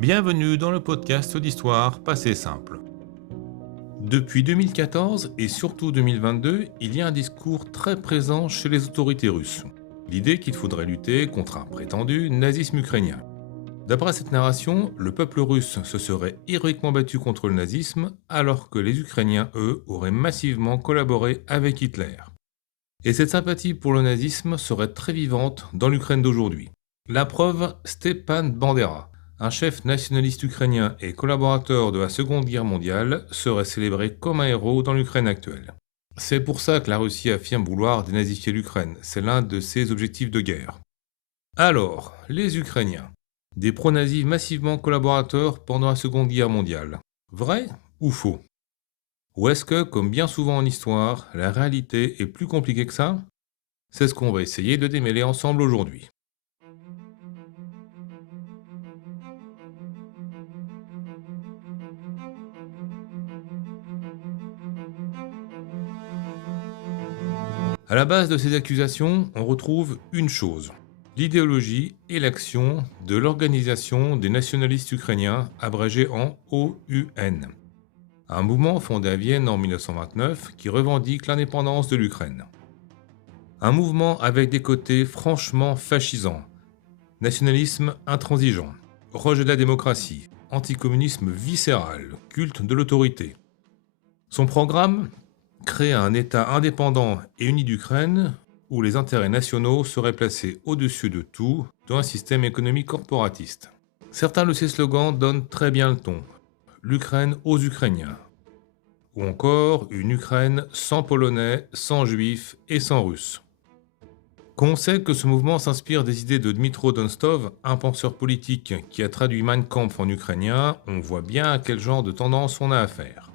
Bienvenue dans le podcast d'Histoire passé simple. Depuis 2014 et surtout 2022, il y a un discours très présent chez les autorités russes. L'idée qu'il faudrait lutter contre un prétendu nazisme ukrainien. D'après cette narration, le peuple russe se serait héroïquement battu contre le nazisme, alors que les Ukrainiens, eux, auraient massivement collaboré avec Hitler. Et cette sympathie pour le nazisme serait très vivante dans l'Ukraine d'aujourd'hui. La preuve, Stepan Bandera, un chef nationaliste ukrainien et collaborateur de la Seconde Guerre mondiale, serait célébré comme un héros dans l'Ukraine actuelle. C'est pour ça que la Russie affirme vouloir dénazifier l'Ukraine, c'est l'un de ses objectifs de guerre. Alors, les Ukrainiens, des pro-nazis massivement collaborateurs pendant la Seconde Guerre mondiale, vrai ou faux ? Ou est-ce que, comme bien souvent en histoire, la réalité est plus compliquée que ça ? C'est ce qu'on va essayer de démêler ensemble aujourd'hui. À la base de ces accusations, on retrouve une chose, l'idéologie et l'action de l'Organisation des nationalistes ukrainiens, abrégée en OUN. Un mouvement fondé à Vienne en 1929 qui revendique l'indépendance de l'Ukraine. Un mouvement avec des côtés franchement fascisants, nationalisme intransigeant, rejet de la démocratie, anticommunisme viscéral, culte de l'autorité. Son programme ? Créer un État indépendant et uni d'Ukraine où les intérêts nationaux seraient placés au-dessus de tout dans un système économique corporatiste. Certains de ces slogans donnent très bien le ton. L'Ukraine aux Ukrainiens. Ou encore une Ukraine sans Polonais, sans Juifs et sans Russes. Qu'on sait que ce mouvement s'inspire des idées de Dmytro Donstov, un penseur politique qui a traduit Mein Kampf en ukrainien, on voit bien à quel genre de tendance on a affaire.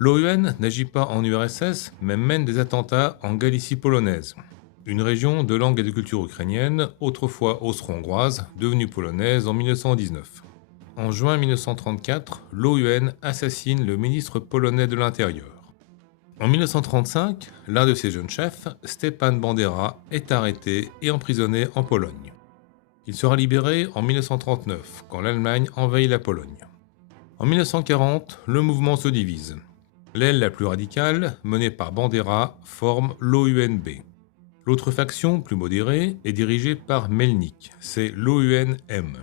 L'OUN n'agit pas en URSS, mais mène des attentats en Galicie polonaise, une région de langue et de culture ukrainienne, autrefois austro-hongroise, devenue polonaise en 1919. En juin 1934, l'OUN assassine le ministre polonais de l'Intérieur. En 1935, l'un de ses jeunes chefs, Stepan Bandera, est arrêté et emprisonné en Pologne. Il sera libéré en 1939, quand l'Allemagne envahit la Pologne. En 1940, le mouvement se divise. L'aile la plus radicale, menée par Bandera, forme l'OUNB. L'autre faction, plus modérée, est dirigée par Melnik, c'est l'OUNM.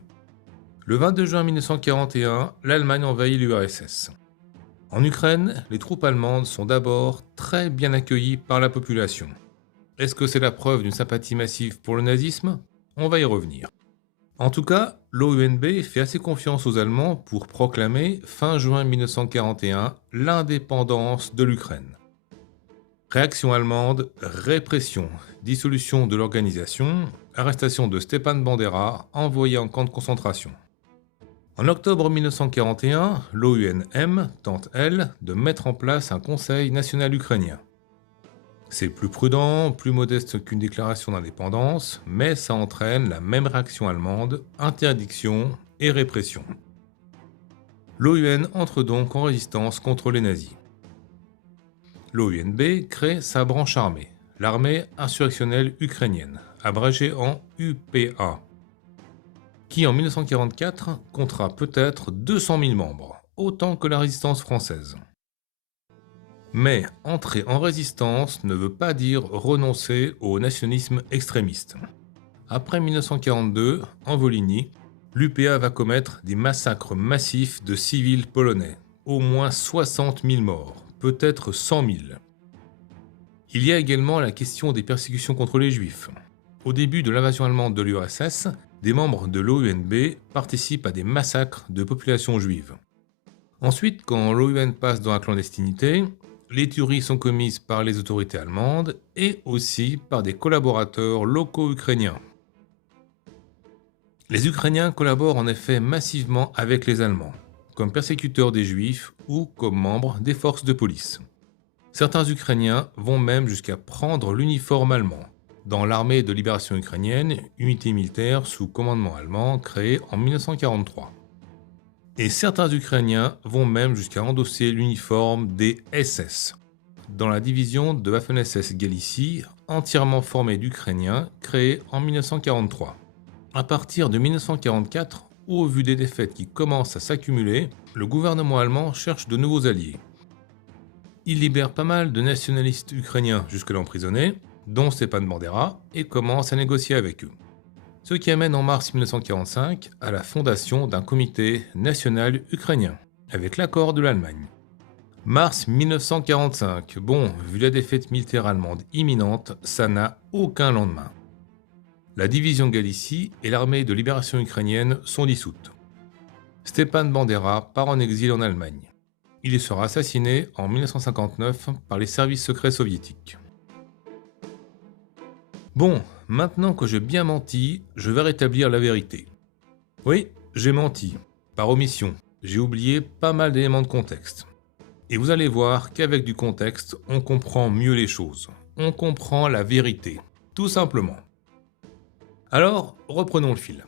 Le 22 juin 1941, l'Allemagne envahit l'URSS. En Ukraine, les troupes allemandes sont d'abord très bien accueillies par la population. Est-ce que c'est la preuve d'une sympathie massive pour le nazisme ? On va y revenir. En tout cas, l'OUNB fait assez confiance aux Allemands pour proclamer, fin juin 1941, l'indépendance de l'Ukraine. Réaction allemande, répression, dissolution de l'organisation, arrestation de Stepan Bandera, envoyé en camp de concentration. En octobre 1941, l'OUNM tente, elle, de mettre en place un Conseil national ukrainien. C'est plus prudent, plus modeste qu'une déclaration d'indépendance, mais ça entraîne la même réaction allemande, interdiction et répression. L'OUN entre donc en résistance contre les nazis. L'OUNB crée sa branche armée, l'armée insurrectionnelle ukrainienne, abrégée en UPA, qui en 1944 comptera peut-être 200 000 membres, autant que la résistance française. Mais entrer en résistance ne veut pas dire renoncer au nationalisme extrémiste. Après 1942, en Volhynie, l'UPA va commettre des massacres massifs de civils polonais, au moins 60 000 morts, peut-être 100 000. Il y a également la question des persécutions contre les juifs. Au début de l'invasion allemande de l'URSS, des membres de l'OUNB participent à des massacres de populations juives. Ensuite, quand l'OUN passe dans la clandestinité, les tueries sont commises par les autorités allemandes et aussi par des collaborateurs locaux ukrainiens. Les Ukrainiens collaborent en effet massivement avec les Allemands, comme persécuteurs des Juifs ou comme membres des forces de police. Certains Ukrainiens vont même jusqu'à prendre l'uniforme allemand, dans l'armée de libération ukrainienne, unité militaire sous commandement allemand créée en 1943. Et certains Ukrainiens vont même jusqu'à endosser l'uniforme des SS, dans la division de Waffen-SS Galicie, entièrement formée d'Ukrainiens, créée en 1943. À partir de 1944, au vu des défaites qui commencent à s'accumuler, le gouvernement allemand cherche de nouveaux alliés. Il libère pas mal de nationalistes ukrainiens jusque-là emprisonnés, dont Stepan Bandera, et commence à négocier avec eux. Ce qui amène en mars 1945 à la fondation d'un comité national ukrainien, avec l'accord de l'Allemagne. Mars 1945, bon, vu la défaite militaire allemande imminente, ça n'a aucun lendemain. La division Galicie et l'armée de libération ukrainienne sont dissoutes. Stepan Bandera part en exil en Allemagne. Il y sera assassiné en 1959 par les services secrets soviétiques. Bon, maintenant que j'ai bien menti, je vais rétablir la vérité. Oui, j'ai menti, par omission. J'ai oublié pas mal d'éléments de contexte. Et vous allez voir qu'avec du contexte, on comprend mieux les choses. On comprend la vérité, tout simplement. Alors, reprenons le fil.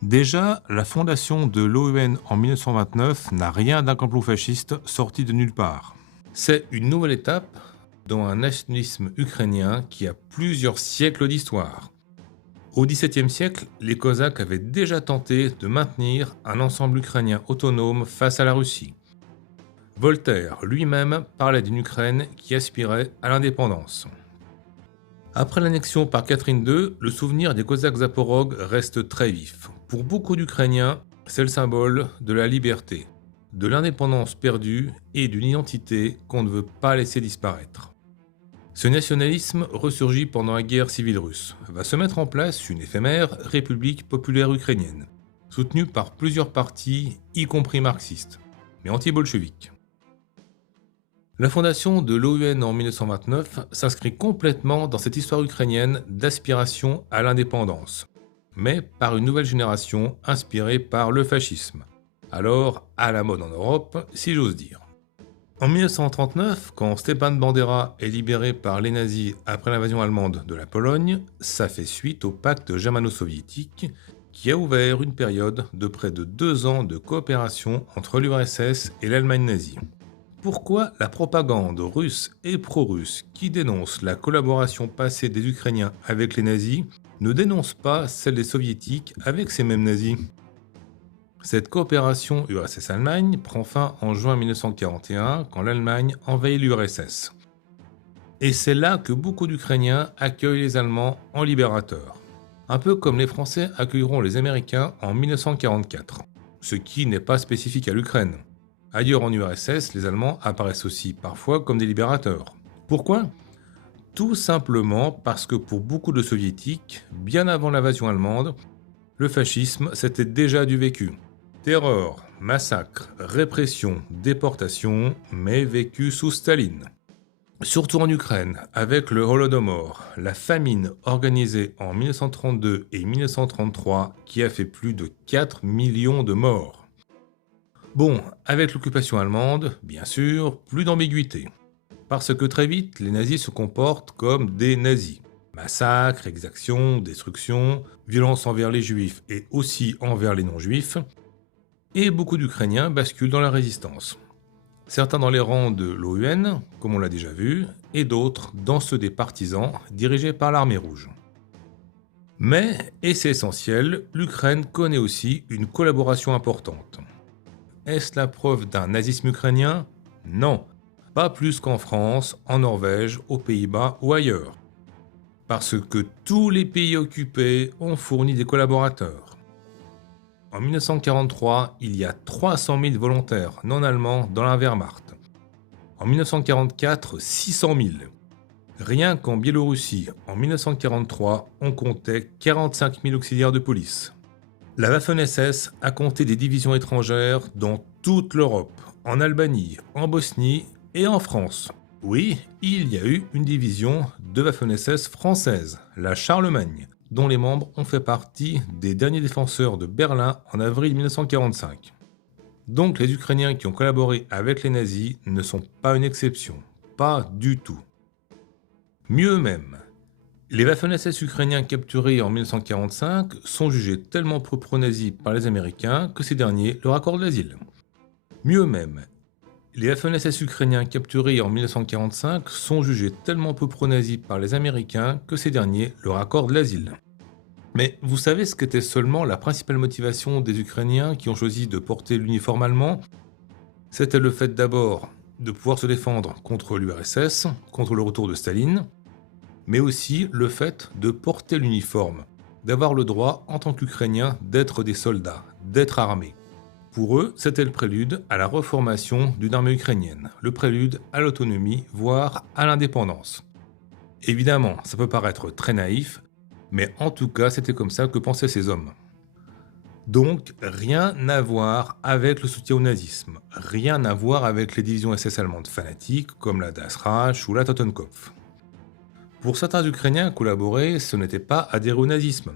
Déjà, la fondation de l'OUN en 1929 n'a rien d'un complot fasciste sorti de nulle part. C'est une nouvelle étape dans un nationalisme ukrainien qui a plusieurs siècles d'histoire. Au XVIIe siècle, les Cosaques avaient déjà tenté de maintenir un ensemble ukrainien autonome face à la Russie. Voltaire lui-même parlait d'une Ukraine qui aspirait à l'indépendance. Après l'annexion par Catherine II, le souvenir des Cosaques zaporogues reste très vif. Pour beaucoup d'Ukrainiens, c'est le symbole de la liberté, de l'indépendance perdue et d'une identité qu'on ne veut pas laisser disparaître. Ce nationalisme ressurgit pendant la guerre civile russe. Va se mettre en place une éphémère République populaire ukrainienne, soutenue par plusieurs partis, y compris marxistes, mais anti-bolcheviques. La fondation de l'OUN en 1929 s'inscrit complètement dans cette histoire ukrainienne d'aspiration à l'indépendance, mais par une nouvelle génération inspirée par le fascisme, alors à la mode en Europe, si j'ose dire. En 1939, quand Stepan Bandera est libéré par les nazis après l'invasion allemande de la Pologne, ça fait suite au pacte germano-soviétique qui a ouvert une période de près de 2 ans de coopération entre l'URSS et l'Allemagne nazie. Pourquoi la propagande russe et pro-russe qui dénonce la collaboration passée des Ukrainiens avec les nazis ne dénonce pas celle des soviétiques avec ces mêmes nazis? Cette coopération URSS-Allemagne prend fin en juin 1941 quand l'Allemagne envahit l'URSS. Et c'est là que beaucoup d'Ukrainiens accueillent les Allemands en libérateurs. Un peu comme les Français accueilleront les Américains en 1944, ce qui n'est pas spécifique à l'Ukraine. Ailleurs en URSS, les Allemands apparaissent aussi parfois comme des libérateurs. Pourquoi ? Tout simplement parce que pour beaucoup de Soviétiques, bien avant l'invasion allemande, le fascisme c'était déjà du vécu. Terreur, massacre, répression, déportation, mais vécu sous Staline. Surtout en Ukraine, avec le Holodomor, la famine organisée en 1932 et 1933 qui a fait plus de 4 millions de morts. Bon, avec l'occupation allemande, bien sûr, plus d'ambiguïté. Parce que très vite, les nazis se comportent comme des nazis. Massacres, exactions, destructions, violence envers les juifs et aussi envers les non-juifs. Et beaucoup d'Ukrainiens basculent dans la résistance. Certains dans les rangs de l'OUN, comme on l'a déjà vu, et d'autres dans ceux des partisans dirigés par l'armée rouge. Mais, et c'est essentiel, l'Ukraine connaît aussi une collaboration importante. Est-ce la preuve d'un nazisme ukrainien? Non, pas plus qu'en France, en Norvège, aux Pays-Bas ou ailleurs. Parce que tous les pays occupés ont fourni des collaborateurs. En 1943, il y a 300 000 volontaires non allemands dans la Wehrmacht. En 1944, 600 000. Rien qu'en Biélorussie, en 1943, on comptait 45 000 auxiliaires de police. La Waffen-SS a compté des divisions étrangères dans toute l'Europe, en Albanie, en Bosnie et en France. Oui, il y a eu une division de Waffen-SS française, la Charlemagne, dont les membres ont fait partie des derniers défenseurs de Berlin en avril 1945. Donc les Ukrainiens qui ont collaboré avec les nazis ne sont pas une exception, pas du tout. Mieux même. Les Waffen-SS ukrainiens capturés en 1945 sont jugés tellement peu pro-nazis par les Américains que ces derniers leur accordent l'asile. Mieux même, les Waffen-SS ukrainiens capturés en 1945 sont jugés tellement peu pro-nazis par les Américains que ces derniers leur accordent l'asile. Mais vous savez ce qu'était seulement la principale motivation des Ukrainiens qui ont choisi de porter l'uniforme allemand? C'était le fait d'abord de pouvoir se défendre contre l'URSS, contre le retour de Staline, mais aussi le fait de porter l'uniforme, d'avoir le droit en tant qu'Ukrainiens d'être des soldats, d'être armés. Pour eux, c'était le prélude à la reformation d'une armée ukrainienne, le prélude à l'autonomie, voire à l'indépendance. Évidemment, ça peut paraître très naïf, mais en tout cas, c'était comme ça que pensaient ces hommes. Donc, rien à voir avec le soutien au nazisme, rien à voir avec les divisions SS allemandes fanatiques comme la Das Reich ou la Totenkopf. Pour certains Ukrainiens, collaborer, ce n'était pas adhérer au nazisme.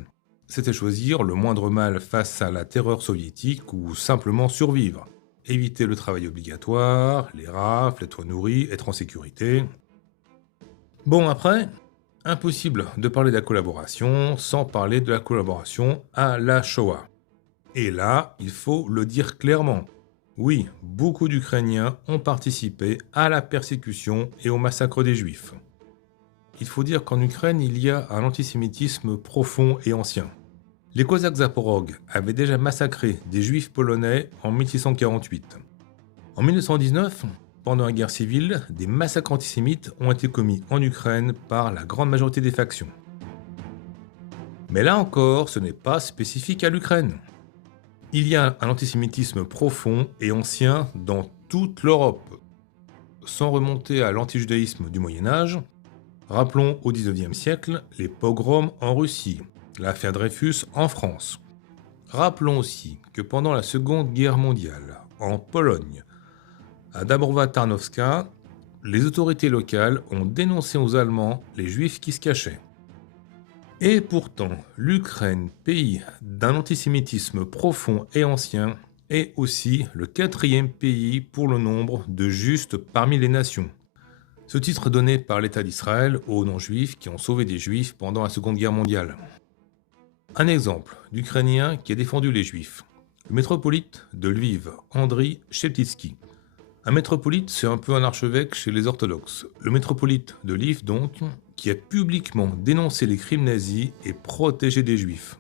C'était choisir le moindre mal face à la terreur soviétique ou simplement survivre. Éviter le travail obligatoire, les rafles, être nourri, être en sécurité. Bon, après, impossible de parler de la collaboration sans parler de la collaboration à la Shoah. Et là, il faut le dire clairement. Oui, beaucoup d'Ukrainiens ont participé à la persécution et au massacre des Juifs. Il faut dire qu'en Ukraine, il y a un antisémitisme profond et ancien. Les Cosaques Zaporog avaient déjà massacré des Juifs polonais en 1648. En 1919, pendant la guerre civile, des massacres antisémites ont été commis en Ukraine par la grande majorité des factions. Mais là encore, ce n'est pas spécifique à l'Ukraine. Il y a un antisémitisme profond et ancien dans toute l'Europe. Sans remonter à l'antijudaïsme du Moyen-Âge, rappelons au XIXe siècle les pogroms en Russie, l'affaire Dreyfus en France. Rappelons aussi que pendant la Seconde Guerre mondiale, en Pologne, à Dąbrowa-Tarnowska, les autorités locales ont dénoncé aux Allemands les Juifs qui se cachaient. Et pourtant, l'Ukraine, pays d'un antisémitisme profond et ancien, est aussi le 4e pays pour le nombre de justes parmi les nations. Ce titre donné par l'État d'Israël aux non-juifs qui ont sauvé des juifs pendant la Seconde Guerre mondiale. Un exemple d'Ukrainien qui a défendu les juifs. Le métropolite de Lviv, Andriy Sheptytsky. Un métropolite, c'est un peu un archevêque chez les orthodoxes. Le métropolite de Lviv, donc, qui a publiquement dénoncé les crimes nazis et protégé des juifs.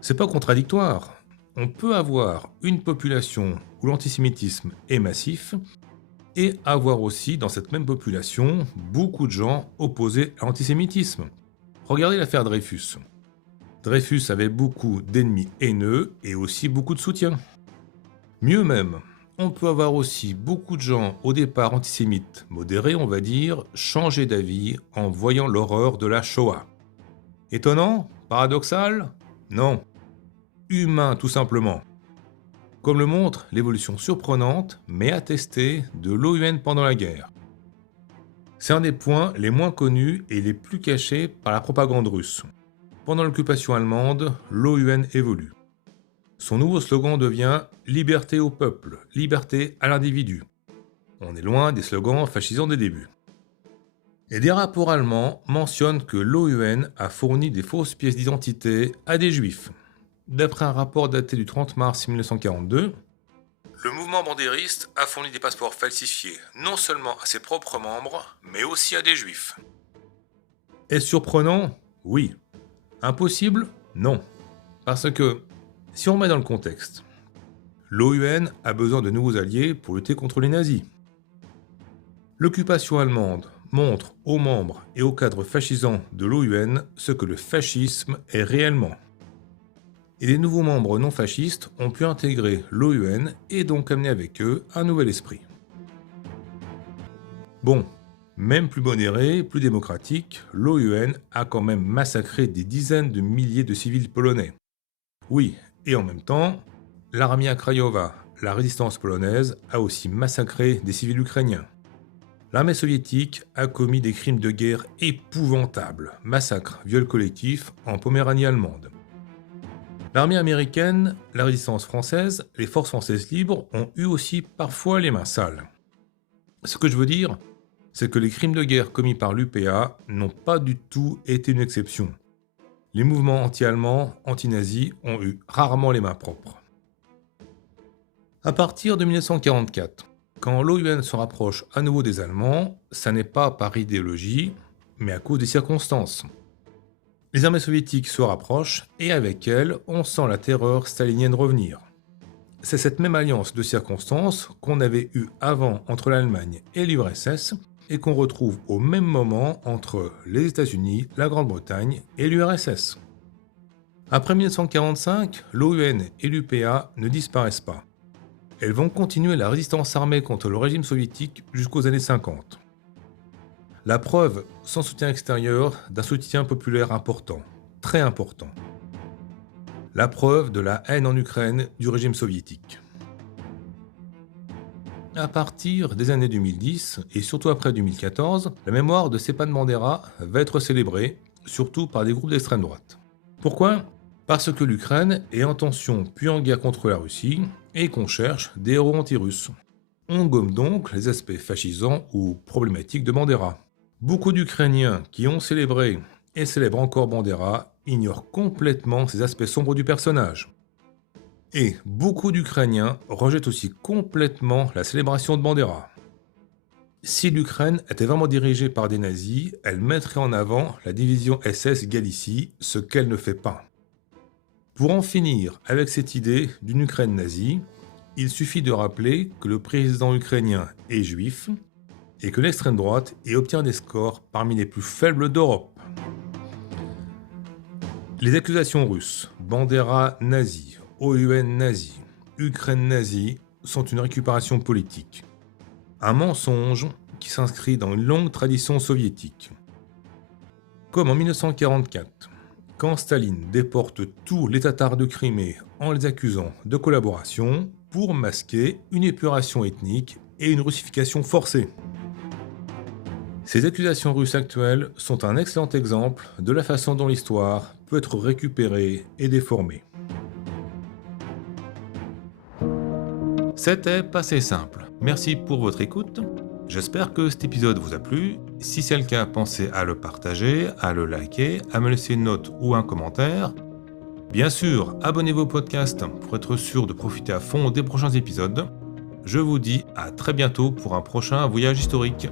C'est pas contradictoire. On peut avoir une population où l'antisémitisme est massif et avoir aussi dans cette même population beaucoup de gens opposés à l'antisémitisme. Regardez l'affaire Dreyfus. Dreyfus avait beaucoup d'ennemis haineux et aussi beaucoup de soutien. Mieux même, on peut avoir aussi beaucoup de gens au départ antisémites, modérés on va dire, changer d'avis en voyant l'horreur de la Shoah. Étonnant? Paradoxal? Non. Humain tout simplement. Comme le montre l'évolution surprenante, mais attestée, de l'OUN pendant la guerre. C'est un des points les moins connus et les plus cachés par la propagande russe. Pendant l'occupation allemande, l'OUN évolue. Son nouveau slogan devient « Liberté au peuple, liberté à l'individu ». On est loin des slogans fascisants des débuts. Et des rapports allemands mentionnent que l'OUN a fourni des fausses pièces d'identité à des juifs. D'après un rapport daté du 30 mars 1942, le mouvement bandériste a fourni des passeports falsifiés non seulement à ses propres membres, mais aussi à des juifs. Est-ce surprenant? Oui. Impossible? Non. Parce que, si on met dans le contexte, l'OUN a besoin de nouveaux alliés pour lutter contre les nazis. L'occupation allemande montre aux membres et aux cadres fascisants de l'OUN ce que le fascisme est réellement. Et les nouveaux membres non fascistes ont pu intégrer l'OUN et donc amener avec eux un nouvel esprit. Bon, même plus modéré, plus démocratique, l'OUN a quand même massacré des dizaines de milliers de civils polonais. Oui, et en même temps, l'Armia Krajowa, la résistance polonaise, a aussi massacré des civils ukrainiens. L'armée soviétique a commis des crimes de guerre épouvantables, massacres, viols collectifs en Poméranie allemande. L'armée américaine, la résistance française, les forces françaises libres ont eu aussi parfois les mains sales. Ce que je veux dire, c'est que les crimes de guerre commis par l'UPA n'ont pas du tout été une exception. Les mouvements anti-allemands, anti-nazis ont eu rarement les mains propres. À partir de 1944, quand l'OUN se rapproche à nouveau des Allemands, ça n'est pas par idéologie, mais à cause des circonstances. Les armées soviétiques se rapprochent et avec elles, on sent la terreur stalinienne revenir. C'est cette même alliance de circonstances qu'on avait eue avant entre l'Allemagne et l'URSS et qu'on retrouve au même moment entre les États-Unis, la Grande-Bretagne et l'URSS. Après 1945, l'OUN et l'UPA ne disparaissent pas. Elles vont continuer la résistance armée contre le régime soviétique jusqu'aux années 50. La preuve, sans soutien extérieur, d'un soutien populaire important, très important. La preuve de la haine en Ukraine du régime soviétique. À partir des années 2010, et surtout après 2014, la mémoire de Stepan Bandera va être célébrée, surtout par des groupes d'extrême droite. Pourquoi ? Parce que l'Ukraine est en tension puis en guerre contre la Russie, et qu'on cherche des héros anti-russes. On gomme donc les aspects fascisants ou problématiques de Bandera. Beaucoup d'Ukrainiens qui ont célébré et célèbrent encore Bandera ignorent complètement ces aspects sombres du personnage. Et beaucoup d'Ukrainiens rejettent aussi complètement la célébration de Bandera. Si l'Ukraine était vraiment dirigée par des nazis, elle mettrait en avant la division SS Galicie, ce qu'elle ne fait pas. Pour en finir avec cette idée d'une Ukraine nazie, il suffit de rappeler que le président ukrainien est juif et que l'extrême droite y obtient des scores parmi les plus faibles d'Europe. Les accusations russes, Bandera nazi, OUN nazi, Ukraine nazie, sont une récupération politique. Un mensonge qui s'inscrit dans une longue tradition soviétique. Comme en 1944, quand Staline déporte tous les Tatars de Crimée en les accusant de collaboration pour masquer une épuration ethnique et une russification forcée. Ces accusations russes actuelles sont un excellent exemple de la façon dont l'histoire peut être récupérée et déformée. C'était Passé simple. Merci pour votre écoute. J'espère que cet épisode vous a plu. Si c'est le cas, pensez à le partager, à le liker, à me laisser une note ou un commentaire. Bien sûr, abonnez-vous au podcast pour être sûr de profiter à fond des prochains épisodes. Je vous dis à très bientôt pour un prochain voyage historique.